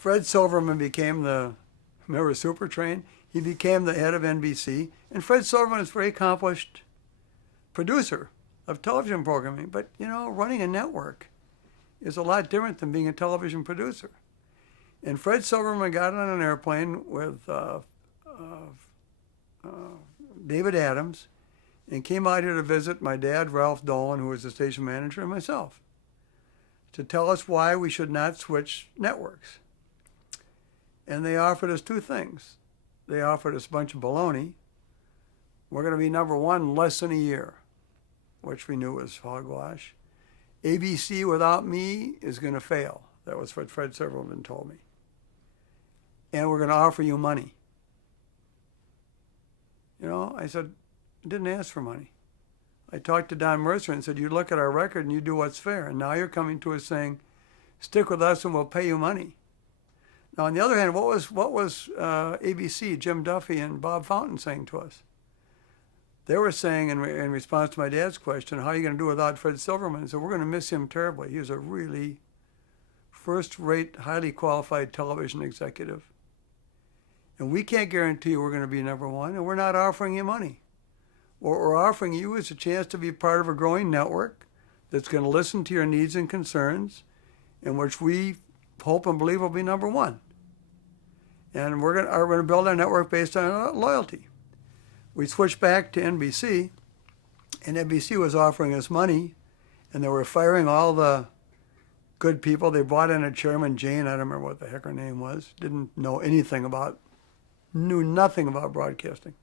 Fred Silverman became remember Supertrain? He became the head of NBC. And Fred Silverman is a very accomplished producer of television programming. But, running a network is a lot different than being a television producer. And Fred Silverman got on an airplane with David Adams and came out here to visit my dad, Ralph Dolan, who was the station manager, and myself, to tell us why we should not switch networks. And they offered us two things. They offered us a bunch of baloney. We're going to be number one in less than a year, which we knew was hogwash. ABC without me is going to fail. That was what Fred Silverman told me. And we're going to offer you money. I said, I didn't ask for money. I talked to Don Mercer and said, you look at our record and you do what's fair. And now you're coming to us saying, stick with us and we'll pay you money. Now, on the other hand, what was ABC, Jim Duffy and Bob Fountain saying to us? They were saying in response to my dad's question, how are you going to do without Fred Silverman? So we're going to miss him terribly. He was a really first-rate, highly qualified television executive. And we can't guarantee we're going to be number one, and we're not offering you money. What we're offering you is a chance to be part of a growing network that's going to listen to your needs and concerns, in which we hope and believe will be number one. And we're going to build our network based on loyalty. We switched back to NBC, and NBC was offering us money, and they were firing all the good people. They brought in a chairman, Jane, I don't remember what the heck her name was, knew nothing about broadcasting.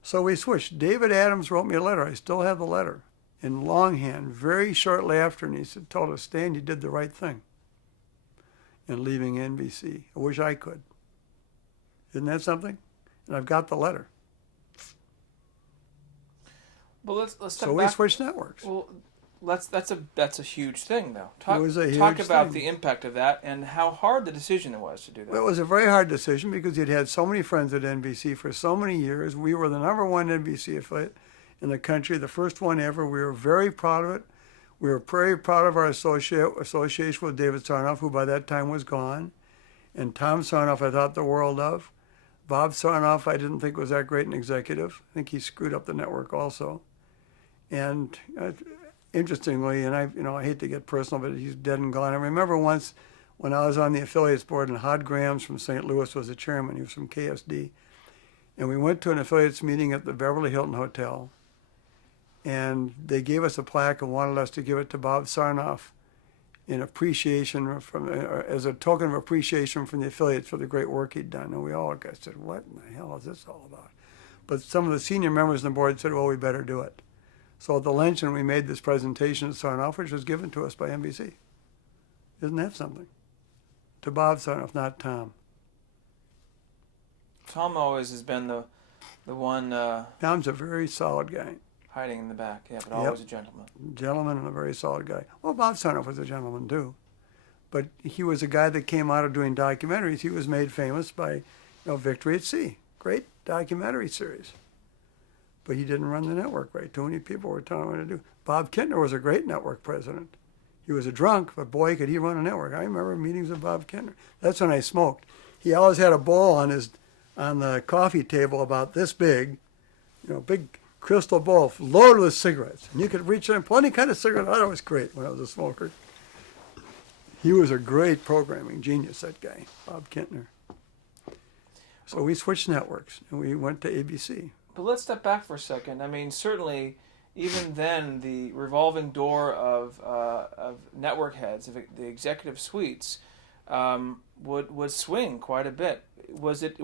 So we switched. David Adams wrote me a letter. I still have the letter in longhand, very shortly after, and he told us, Stan, you did the right thing in leaving NBC. I wish I could. Isn't that something? And I've got the letter. Well, let's step so back. We switched networks. Well, that's a huge thing, though. It was a huge talk about thing. the impact of that and how hard the decision it was to do that. Well, it was a very hard decision because he'd had so many friends at NBC for so many years. We were the number one NBC affiliate in the country, the first one ever. We were very proud of it. We were very proud of our association with David Sarnoff, who by that time was gone. And Tom Sarnoff I thought the world of. Bob Sarnoff I didn't think was that great an executive. I think he screwed up the network also. And interestingly, and I hate to get personal, but he's dead and gone. I remember once when I was on the affiliates board and Hod Grams from St. Louis was the chairman. He was from KSD. And we went to an affiliates meeting at the Beverly Hilton Hotel. And they gave us a plaque and wanted us to give it to Bob Sarnoff in appreciation as a token of appreciation from the affiliates for the great work he'd done. And we all said, what in the hell is this all about? But some of the senior members of the board said, well, we better do it. So at the luncheon, we made this presentation at Sarnoff, which was given to us by NBC. Isn't that something? To Bob Sarnoff, not Tom. Tom always has been the one Tom's a very solid guy. hiding in the back, yeah, but always a gentleman. Gentleman and a very solid guy. Well, Bob Sarnoff was a gentleman too. But he was a guy that came out of doing documentaries. He was made famous by Victory at Sea. Great documentary series. But he didn't run the network right. Too many people were telling him what to do. Bob Kintner was a great network president. He was a drunk, but boy, could he run a network. I remember meetings with Bob Kintner. That's when I smoked. He always had a bowl on the coffee table about this big, big crystal bowl loaded with cigarettes. And you could reach in and pull any kind of cigarette out. It was great when I was a smoker. He was a great programming genius, that guy, Bob Kintner. So we switched networks, and we went to ABC. But let's step back for a second. I mean, certainly, even then, the revolving door of network heads, of the executive suites, would swing quite a bit. Was it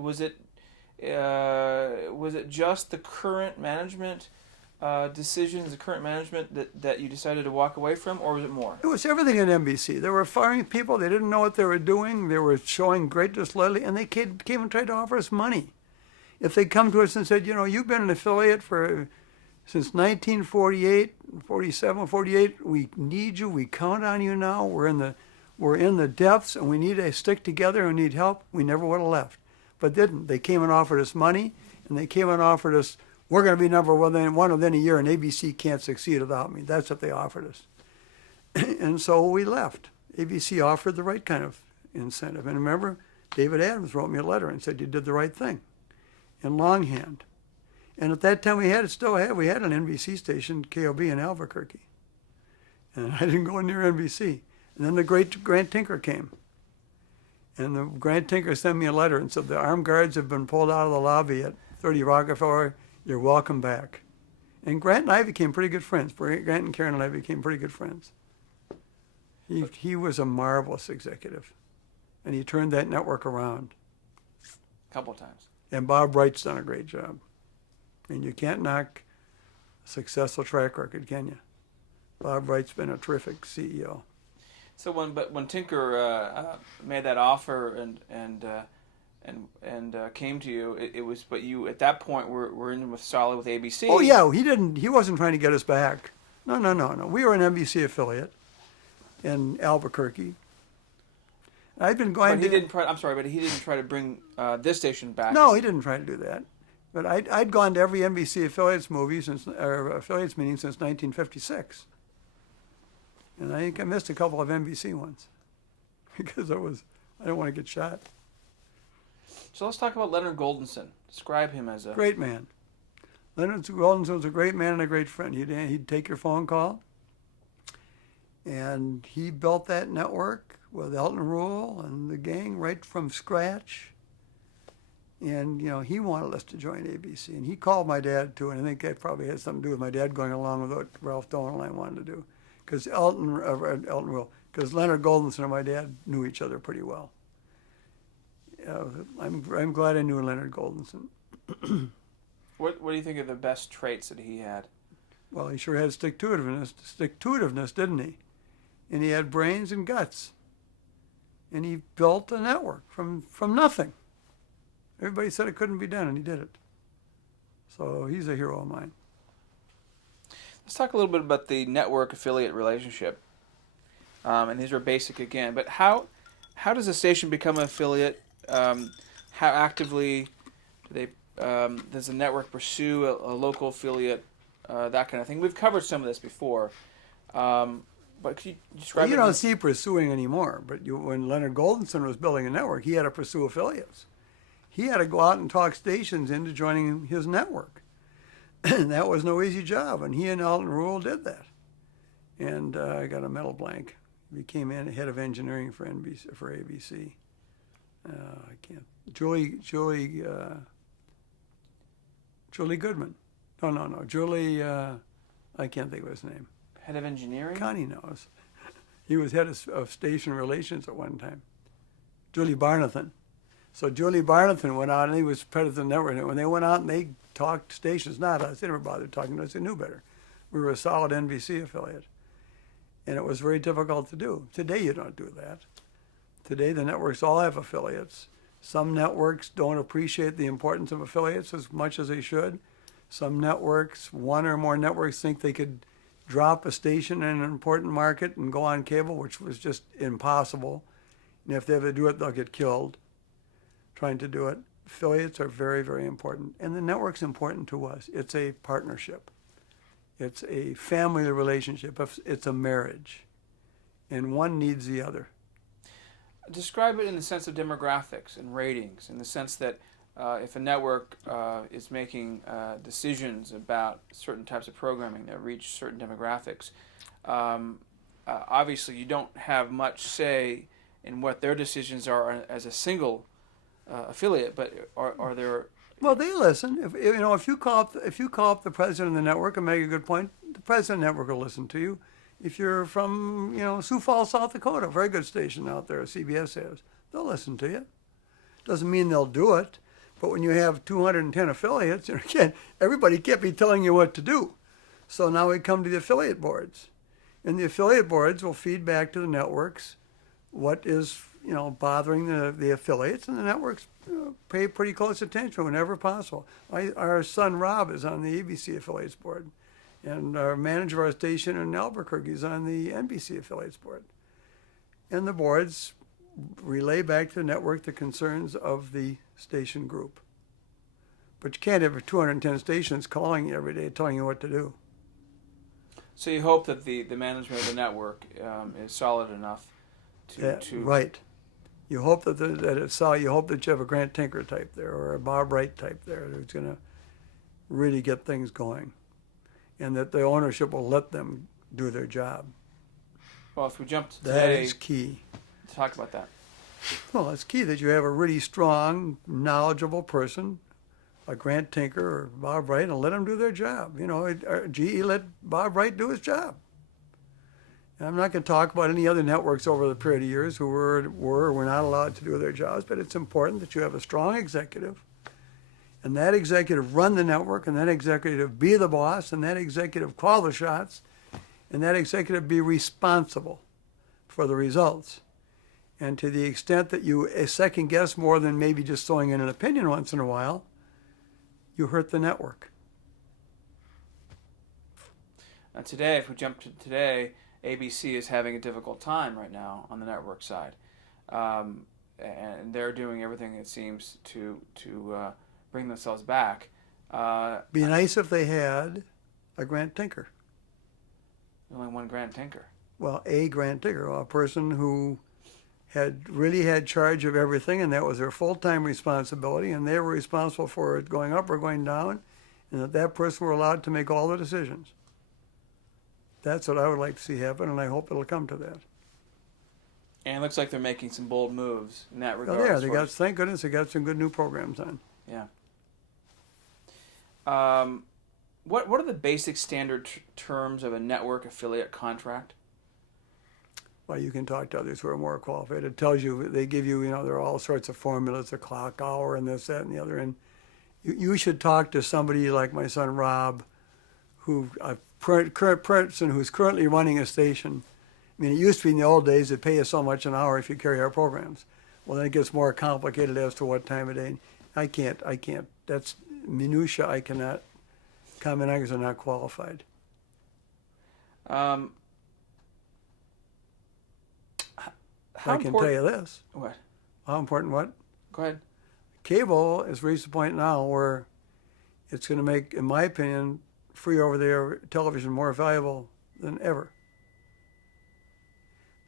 just the current management decisions, the current management that you decided to walk away from, or was it more? It was everything at NBC. They were firing people. They didn't know what they were doing. They were showing great disloyalty, and they came and tried to offer us money. If they come to us and said, you've been an affiliate since 1948, 47, 48, we need you, we count on you now, we're in the depths, and we need to stick together and need help, we never would have left. But didn't. They came and offered us money, and they came and offered us, we're going to be number one within a year, and ABC can't succeed without me. That's what they offered us. And so we left. ABC offered the right kind of incentive. And remember, David Adams wrote me a letter and said you did the right thing in longhand. And at that time we had an NBC station, KOB in Albuquerque. And I didn't go near NBC. And then the great Grant Tinker came. And the Grant Tinker sent me a letter and said, the armed guards have been pulled out of the lobby at 30 Rockefeller. You're welcome back. And Grant and I became pretty good friends. Grant and Karen and I became pretty good friends. He was a marvelous executive. And he turned that network around. A couple of times. And Bob Wright's done a great job. And you can't knock a successful track record, can you? Bob Wright's been a terrific CEO. So when Tinker made that offer and came to you, it was, but you at that point were in with solid with ABC. Oh yeah, he wasn't trying to get us back. No. We were an NBC affiliate in Albuquerque. I'd been going. But he didn't try to bring this station back. No, he didn't try to do that. But I'd gone to every NBC affiliates affiliates meeting since 1956. And I think I missed a couple of NBC ones because I didn't want to get shot. So let's talk about Leonard Goldenson. Describe him as a great man. Leonard Goldenson was a great man and a great friend. He'd take your phone call, and he built that network with Elton Rule and the gang right from scratch. And he wanted us to join ABC, and he called my dad too. And I think that probably had something to do with my dad going along with what Ralph Dolan and I wanted to do. Because Leonard Goldenson and my dad knew each other pretty well. I'm glad I knew Leonard Goldenson. What do you think are the best traits that he had? Well, he sure had stick-to-itiveness, didn't he? And he had brains and guts. And he built a network from nothing. Everybody said it couldn't be done, and he did it. So he's a hero of mine. Let's talk a little bit about the network-affiliate relationship. And these are basic again, but how does a station become an affiliate? How actively does the network pursue a local affiliate? That kind of thing. We've covered some of this before, but could you describe? You don't see pursuing anymore. But when Leonard Goldenson was building a network, he had to pursue affiliates. He had to go out and talk stations into joining his network. And that was no easy job, and he and Elton Rule did that. And I got a mental blank. He became head of engineering for ABC. I can't. Julie Goodman. No. Julie. I can't think of his name. Head of engineering. Connie knows. He was head of station relations at one time. Julie Barnathan. So Julie Barnathan went out, and he was president of the network. And when they went out and they talked stations, not us, they never bothered talking to us, they knew better. We were a solid NBC affiliate. And it was very difficult to do. Today you don't do that. Today the networks all have affiliates. Some networks don't appreciate the importance of affiliates as much as they should. Some networks, one or more networks, think they could drop a station in an important market and go on cable, which was just impossible. And if they ever do it, they'll get killed trying to do it. Affiliates are very, very important. And the network's important to us. It's a partnership. It's a family relationship. It's a marriage. And one needs the other. Describe it in the sense of demographics and ratings, in the sense that if a network is making decisions about certain types of programming that reach certain demographics, obviously you don't have much say in what their decisions are as a single affiliate, but are there? Well, they listen. If you call up the president of the network and make a good point, the president of the network will listen to you. If you're from Sioux Falls, South Dakota, very good station out there, CBS has, they'll listen to you. Doesn't mean they'll do it, but when you have 210 affiliates, again, everybody can't be telling you what to do. So now we come to the affiliate boards, and the affiliate boards will feed back to the networks what is bothering the affiliates, and the networks pay pretty close attention whenever possible. Our son Rob is on the ABC affiliates board, and our manager of our station in Albuquerque is on the NBC affiliates board. And the boards relay back to the network the concerns of the station group. But you can't have 210 stations calling you every day telling you what to do. So you hope that the management of the network is solid enough to Right. You hope that it's solid. You hope that you have a Grant Tinker type there or a Bob Wright type there who's going to really get things going, and that the ownership will let them do their job. Well, if we jump to That today, is key. talk about that. Well, it's key that you have a really strong, knowledgeable person, a Grant Tinker or Bob Wright, and let them do their job. You know, GE let Bob Wright do his job. And I'm not going to talk about any other networks over the period of years who were or were not allowed to do their jobs, but it's important that you have a strong executive, and that executive run the network, and that executive be the boss, and that executive call the shots, and that executive be responsible for the results. And to the extent that you second guess more than maybe just throwing in an opinion once in a while, you hurt the network. Now today, if we jump to today, ABC is having a difficult time right now on the network side, and they're doing everything it seems to bring themselves back. Be nice if they had a Grant Tinker. Only one Grant Tinker. Well, a Grant Tinker, a person who had really had charge of everything, and that was their full-time responsibility, and they were responsible for it going up or going down, and that person were allowed to make all the decisions. That's what I would like to see happen, and I hope it'll come to that. And it looks like they're making some bold moves in that regard. Well, thank goodness they got some good new programs on. Yeah. What are the basic standard terms of a network affiliate contract? Well, you can talk to others who are more qualified. It tells you, they give you, there are all sorts of formulas, a clock hour and this, that, and the other. And you should talk to somebody like my son Rob, who a current person who's currently running a station. I mean, it used to be in the old days, they'd pay you so much an hour if you carry our programs. Well, then it gets more complicated as to what time of day. I can't. That's minutia I cannot comment on because I'm not qualified. I can tell you this. What? How important what? Go ahead. Cable has reached the point now where it's going to make, in my opinion, free over-the-air television more valuable than ever.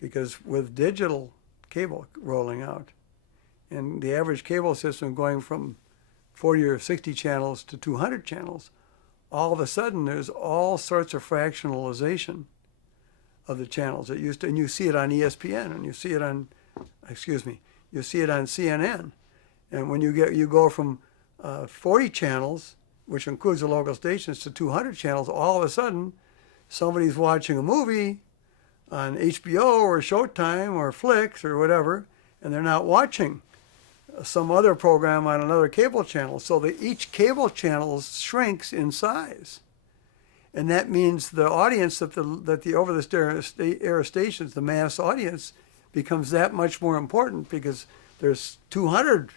Because with digital cable rolling out, and the average cable system going from 40 or 60 channels to 200 channels, all of a sudden there's all sorts of fractionalization of the channels. It used to, and you see it on ESPN, and you see it on, you see it on CNN. And when you go from 40 channels, which includes the local stations, to 200 channels, all of a sudden somebody's watching a movie on HBO or Showtime or Flicks or whatever, and they're not watching some other program on another cable channel. So each cable channel shrinks in size. And that means the audience that the over-the-air stations, the mass audience, becomes that much more important because there's 200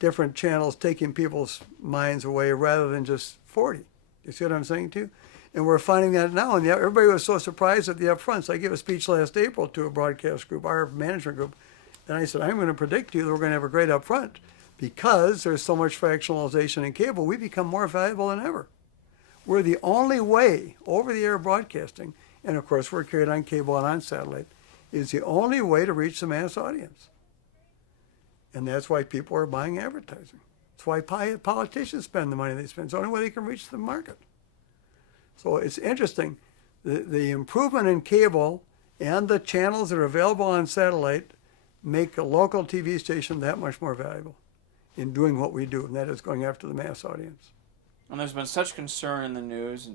different channels taking people's minds away rather than just 40. You see what I'm saying to you? And we're finding that now. And everybody was so surprised at the upfronts. I gave a speech last April to a broadcast group, our management group, and I said, I'm going to predict to you that we're going to have a great upfront because there's so much fractionalization in cable. We become more valuable than ever. We're the only way, over-the-air broadcasting, and of course we're carried on cable and on satellite, is the only way to reach the mass audience. And that's why people are buying advertising. That's why politicians spend the money they spend. It's the only way they can reach the market. So it's interesting. The improvement in cable and the channels that are available on satellite make a local TV station that much more valuable in doing what we do, and that is going after the mass audience. And there's been such concern in the news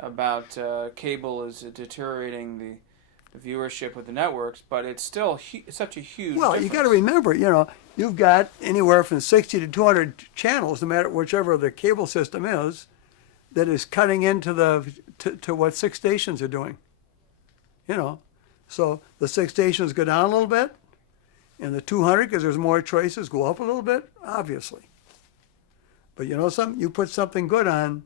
about cable is deteriorating the viewership with the networks, but it's still such a huge difference. You got to remember, you've got anywhere from 60 to 200 channels, no matter whichever the cable system is, that is cutting into to what 6 stations are doing. So the 6 stations go down a little bit, and the 200, because there's more choices, go up a little bit, obviously. But you know something? You put something good on,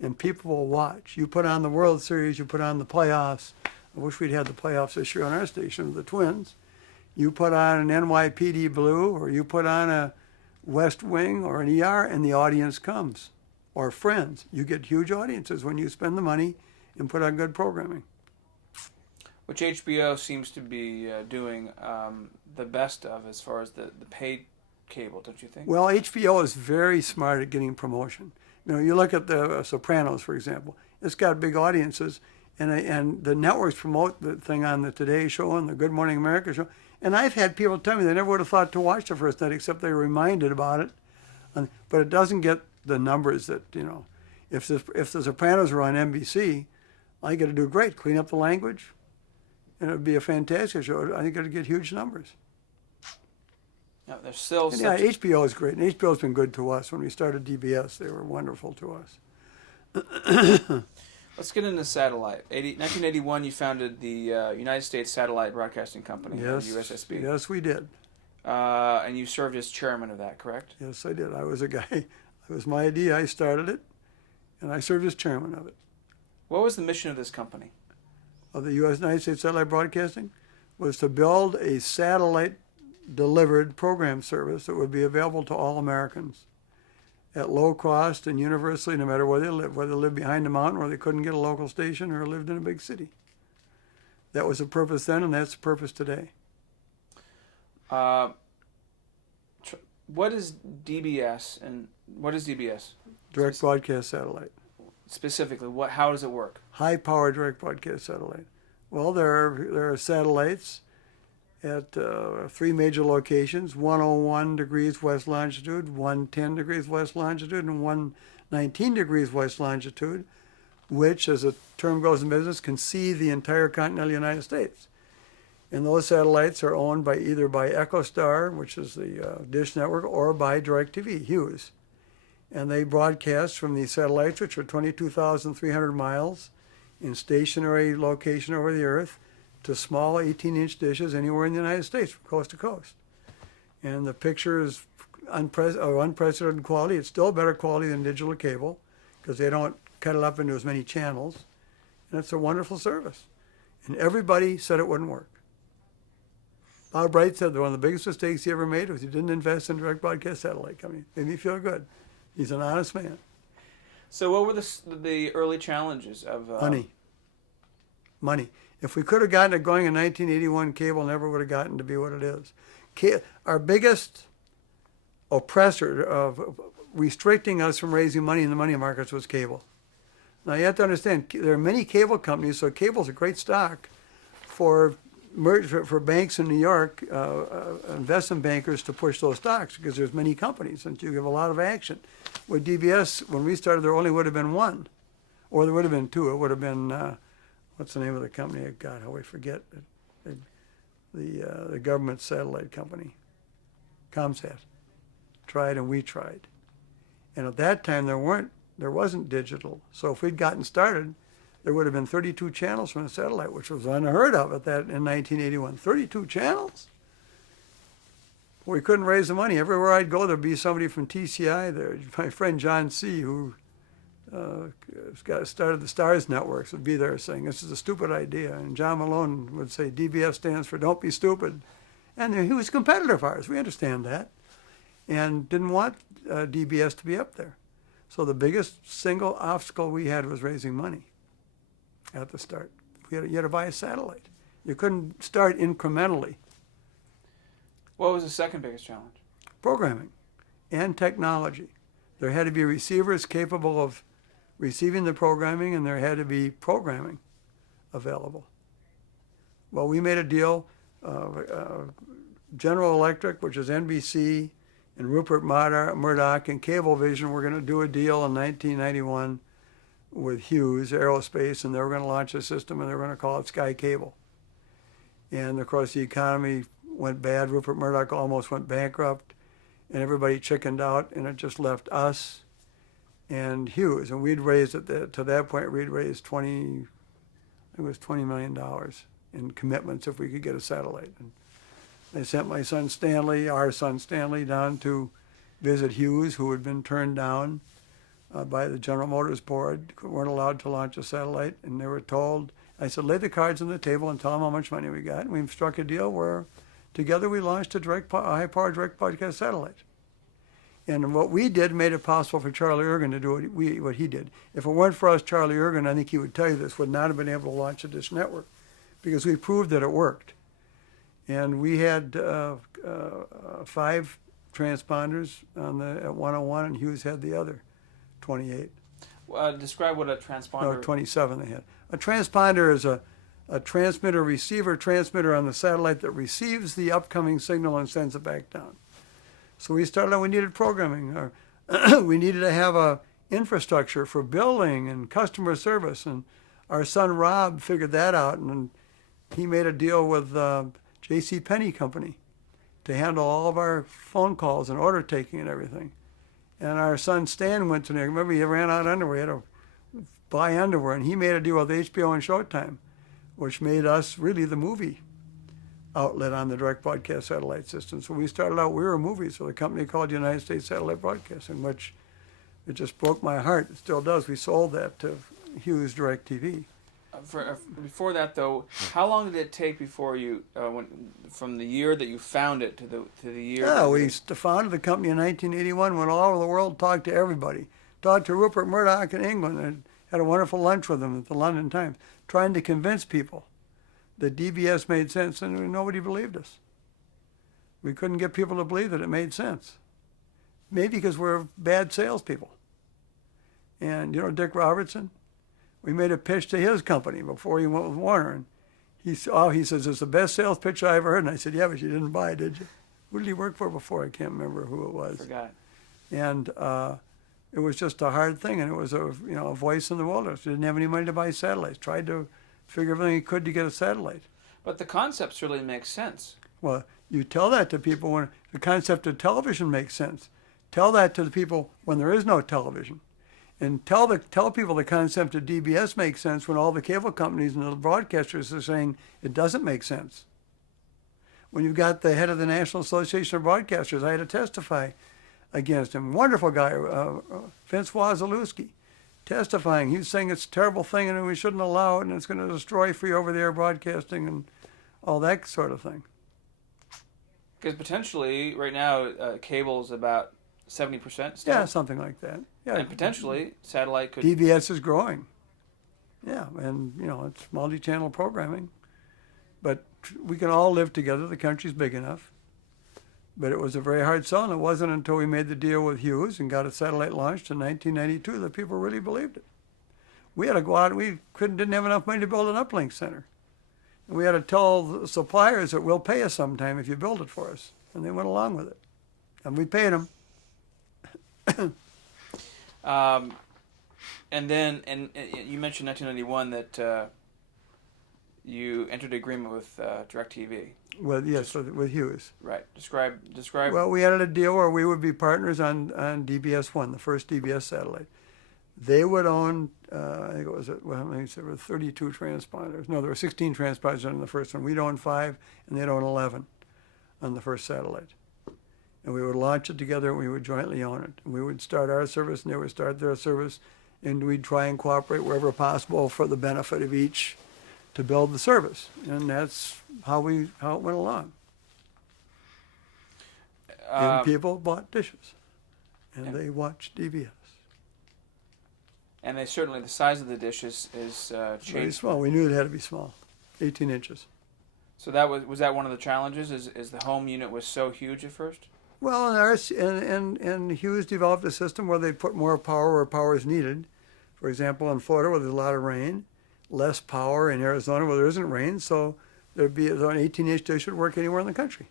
and people will watch. You put on the World Series, you put on the playoffs. I wish we'd had the playoffs this year on our station, the Twins. You put on an NYPD Blue, or you put on a West Wing or an ER, and the audience comes. Or Friends. You get huge audiences when you spend the money and put on good programming. which HBO seems to be doing the best of as far as the paid cable, don't you think? Well, HBO is very smart at getting promotion. You look at the Sopranos, for example. It's got big audiences, and the networks promote the thing on the Today Show and the Good Morning America show. And I've had people tell me they never would have thought to watch the first night, except they were reminded about it. But it doesn't get the numbers that, if the Sopranos were on NBC, I got to do great, clean up the language, and it would be a fantastic show. I think it would get huge numbers. No, there's still And yeah, HBO is great, and HBO's been good to us. When we started DBS, they were wonderful to us. Let's get into satellite. 1981, you founded the United States Satellite Broadcasting Company, Yes, USSB. yes, we did. And you served as chairman of that, correct? Yes, I did. I was a guy. It was my idea. I started it, and I served as chairman of it. What was the mission of this company? Of the United States Satellite Broadcasting was to build a satellite-delivered program service that would be available to all Americans at low cost and universally, no matter where they live, whether they lived behind a mountain where they couldn't get a local station or lived in a big city. That was the purpose then, and that's the purpose today. What is DBS, and what is DBS? Direct broadcast satellite. Specifically, how does it work? High-power direct broadcast satellite. Well, there are satellites at 3 major locations: 101 degrees west longitude, 110 degrees west longitude, and 119 degrees west longitude, which, as the term goes in business, can see the entire continental United States. And those satellites are owned either by EchoStar, which is the Dish Network, or by DirecTV, Hughes. And they broadcast from these satellites, which are 22,300 miles in stationary location over the Earth, to small 18-inch dishes anywhere in the United States, from coast to coast. And the picture is unprecedented quality. It's still better quality than digital cable, because they don't cut it up into as many channels. And it's a wonderful service. And everybody said it wouldn't work. Bob Bright said that one of the biggest mistakes he ever made was he didn't invest in direct broadcast satellite company. Made me feel good. He's an honest man. So what were the early challenges of... Money. If we could have gotten it going in 1981, cable never would have gotten to be what it is. Our biggest oppressor of restricting us from raising money in the money markets was cable. Now you have to understand, there are many cable companies, so cable's a great stock for banks in New York, investment bankers, to push those stocks, because there's many companies and you have a lot of action. With DBS, when we started, there only would have been one, or there would have been two. It would have been, what's the name of the company? God, I always forget. The government satellite company, Comsat, tried and we tried. And at that time, there wasn't digital. So if we'd gotten started, there would have been 32 channels from a satellite, which was unheard of in 1981. 32 channels? We couldn't raise the money. Everywhere I'd go, there'd be somebody from TCI there. My friend John C., who started the Stars Networks, would be there saying, "This is a stupid idea." And John Malone would say, "DBS stands for Don't Be Stupid." And he was a competitor of ours. We understand that. And didn't want DBS to be up there. So the biggest single obstacle we had was raising money at the start. You had to buy a satellite. You couldn't start incrementally. What was the second biggest challenge? Programming and technology. There had to be receivers capable of receiving the programming, and there had to be programming available. Well, we made a deal. General Electric, which is NBC, and Rupert Murdoch and Cablevision were going to do a deal in 1991 with Hughes Aerospace, and they were going to launch a system, and they were going to call it Sky Cable. And of course, the economy went bad. Rupert Murdoch almost went bankrupt, and everybody chickened out, and it just left us and Hughes. And we'd raised to that point, we'd raised $20 million in commitments if we could get a satellite. And I sent my son Stanley, our son Stanley, down to visit Hughes, who had been turned down by the General Motors board, weren't allowed to launch a satellite, and they were told, I said, lay the cards on the table and tell them how much money we got. And we struck a deal where together we launched a high-power direct broadcast satellite. And what we did made it possible for Charlie Ergen to do what he did. If it weren't for us, Charlie Ergen, I think he would tell you this, would not have been able to launch a Dish Network, because we proved that it worked. And we had 5 transponders at 101, and Hughes had the other 28. Describe what a No, transponder. 27 they had. A transponder is a transmitter, receiver, transmitter on the satellite that receives the upcoming signal and sends it back down. So we started out, we needed programming. We needed to have a infrastructure for billing and customer service. And our son Rob figured that out, and he made a deal with J.C. Penney Company to handle all of our phone calls and order taking and everything. And our son Stan went to New York. Remember, he ran out of underwear. He had to buy underwear, and he made a deal with HBO and Showtime, which made us really the movie outlet on the direct broadcast satellite system. So we started out, we were movies with a company called United States Satellite Broadcasting, which it just broke my heart. It still does. We sold that to Hughes DirecTV. Before that, though, how long did it take before you, from the year that you found it to the year? Yeah, we founded the company in 1981, went all over the world, talked to everybody. Talked to Rupert Murdoch in England and had a wonderful lunch with him at the London Times, trying to convince people that DBS made sense, and nobody believed us. We couldn't get people to believe that it made sense. Maybe because we're bad salespeople. And you know Dick Robertson? We made a pitch to his company before he went with Warner, and he says, it's the best sales pitch I ever heard. And I said, yeah, but you didn't buy it, did you? Who did he work for before? I can't remember who it was. Forgot. And it was just a hard thing, and it was a voice in the wilderness. Didn't have any money to buy satellites. Tried to figure everything he could to get a satellite. But the concept certainly makes sense. Well, you tell that to people when the concept of television makes sense. Tell that to the people when there is no television. And tell people the concept of DBS makes sense when all the cable companies and the broadcasters are saying it doesn't make sense. When you've got the head of the National Association of Broadcasters, I had to testify against him. Wonderful guy, Vince Wazalewski, testifying. He was saying it's a terrible thing and we shouldn't allow it and it's going to destroy free over-the-air broadcasting and all that sort of thing. Because potentially, right now, cable is about 70% still. Yeah, something like that. Yeah. And potentially, satellite could... DBS is growing. Yeah, and, it's multi-channel programming. But we can all live together. The country's big enough. But it was a very hard sell, and it wasn't until we made the deal with Hughes and got a satellite launched in 1992 that people really believed it. We had to go out, and didn't have enough money to build an uplink center. And we had to tell the suppliers that we'll pay us sometime if you build it for us. And they went along with it. And we paid them. And then you mentioned 1991 that you entered an agreement with DirecTV. With Hughes. Right. Describe. Well, we had a deal where we would be partners on DBS-1, the first DBS satellite. They would own, I think it was, there were 32 transponders. No, there were 16 transponders on the first one. We'd own 5, and they'd own 11 on the first satellite. And we would launch it together, and we would jointly own it. And we would start our service, and they would start their service, and we'd try and cooperate wherever possible for the benefit of each to build the service. And that's how it went along. And people bought dishes, and they watched DBS. And they certainly, the size of the dish is changed. Very small. We knew it had to be small, 18 inches. So that was that one of the challenges? Is the home unit was so huge at first? Well, and Hughes developed a system where they put more power where power is needed. For example, in Florida where there's a lot of rain, less power in Arizona where there isn't rain, so there'd be an 18-inch dish would work anywhere in the country.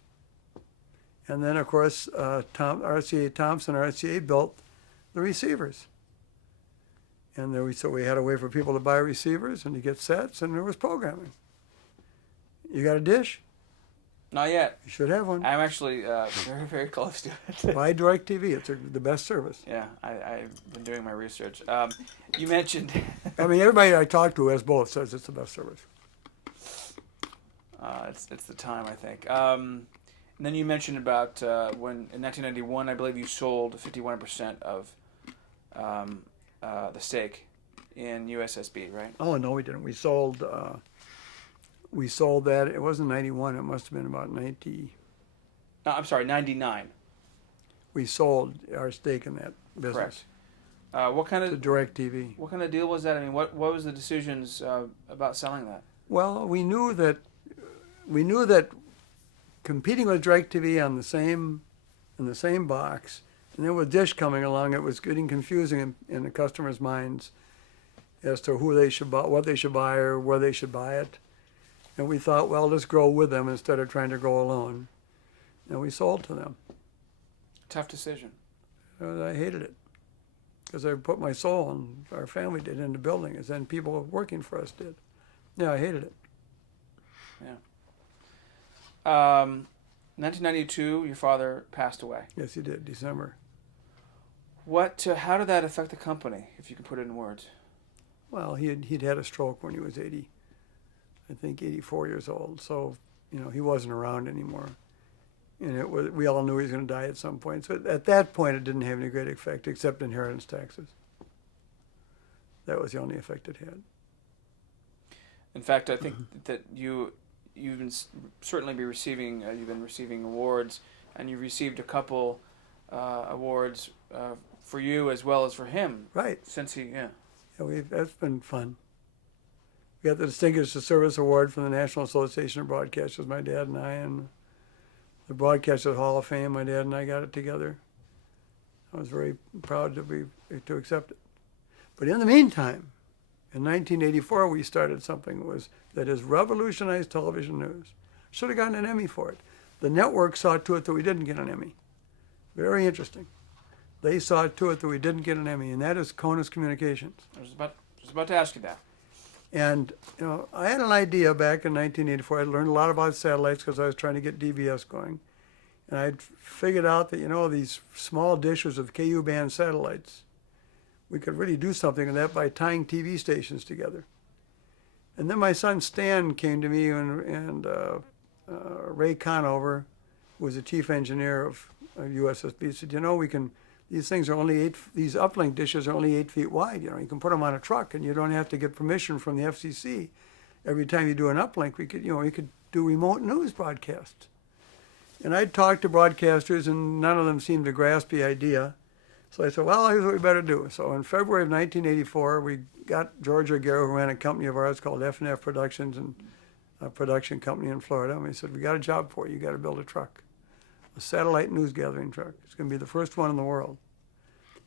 And then, of course, RCA Thompson, RCA built the receivers. And so we had a way for people to buy receivers and to get sets, and there was programming. You got a dish? Not yet. You should have one. I'm actually very, very close to it. Buy DirecTV. It's the best service. Yeah, I've been doing my research. You mentioned... I mean, everybody I talk to has both, says it's the best service. It's the time, I think. And then you mentioned about when, in 1991, I believe you sold 51% of the stake in USSB, right? Oh, no, we didn't. We sold that. It wasn't 91. It must have been about 90. No, I'm sorry, 99. We sold our stake in that business. Correct. What kind of to DirecTV. What kind of deal was that? I mean, what was the decisions about selling that? Well, we knew that competing with DirecTV on in the same box, and then with Dish coming along, it was getting confusing in the customers' minds as to who they should buy, what they should buy, or where they should buy it. And we thought, well, let's grow with them instead of trying to grow alone. And we sold to them. Tough decision. I hated it because I put my soul, and our family did, into building it, and people working for us did. Yeah, I hated it. Yeah. 1992, your father passed away. Yes, he did, December. How did that affect the company, if you can put it in words? Well, he'd had a stroke when he was 84 years old. So, he wasn't around anymore. And we all knew he was going to die at some point. So at that point, it didn't have any great effect except inheritance taxes. That was the only effect it had. In fact, I think that you've been certainly you've been receiving awards, and you've received a couple awards for you as well as for him. Right. Yeah, that's been fun. We got the Distinguished Service Award from the National Association of Broadcasters, my dad and I, and the Broadcasters Hall of Fame, my dad and I got it together. I was very proud to accept it. But in the meantime, in 1984, we started something that has revolutionized television news. Should have gotten an Emmy for it. The network saw to it that we didn't get an Emmy. Very interesting. They saw to it that we didn't get an Emmy, and that is CONUS Communications. I was about to ask you that. And I had an idea back in 1984. I learned a lot about satellites because I was trying to get DBS going, and I'd figured out that these small dishes of KU band satellites, we could really do something with that by tying TV stations together. And then my son Stan came to me and Ray Conover, who was the chief engineer of USSB, said, these things are these uplink dishes are only 8 feet wide. You can put them on a truck, and you don't have to get permission from the FCC every time you do an uplink. We could do remote news broadcasts. And I'd talked to broadcasters, and none of them seemed to grasp the idea. So I said, well, here's what we better do. So in February of 1984, we got George O'Gara, who ran a company of ours called F&F Productions, and a production company in Florida. And we said, we got a job for you. You got to build a truck, a satellite news gathering truck. It's going to be the first one in the world.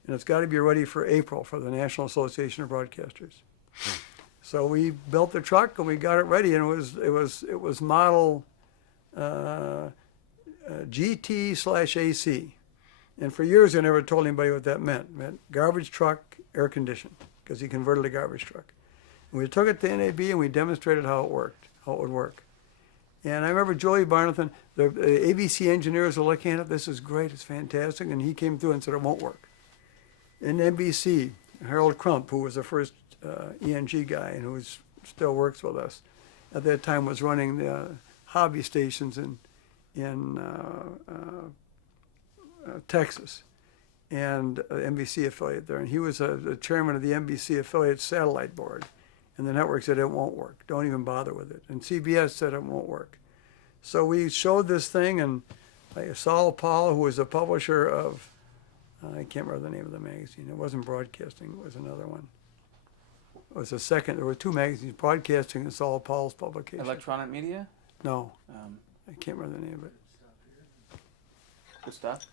And it's got to be ready for April for the National Association of Broadcasters. So we built the truck, and we got it ready, and it was model GT/AC. And for years, I never told anybody what that meant. It meant garbage truck, air conditioned, because he converted a garbage truck. And we took it to NAB, and we demonstrated how it would work. And I remember Joey Barnathan, the ABC engineers were looking at it. This is great. It's fantastic. And he came through and said it won't work. In NBC, Harold Crump, who was the first ENG guy and who still works with us, at that time was running the hobby stations in Texas, and NBC affiliate there. And he was the chairman of the NBC affiliate satellite board. And the network said, it won't work. Don't even bother with it. And CBS said it won't work. So we showed this thing, and Saul Paul, who was the publisher of, I can't remember the name of the magazine. It wasn't Broadcasting. It was another one. It was a second. There were two magazines, Broadcasting and Saul Paul's publication. Electronic Media? No. I can't remember the name of it. Good stuff.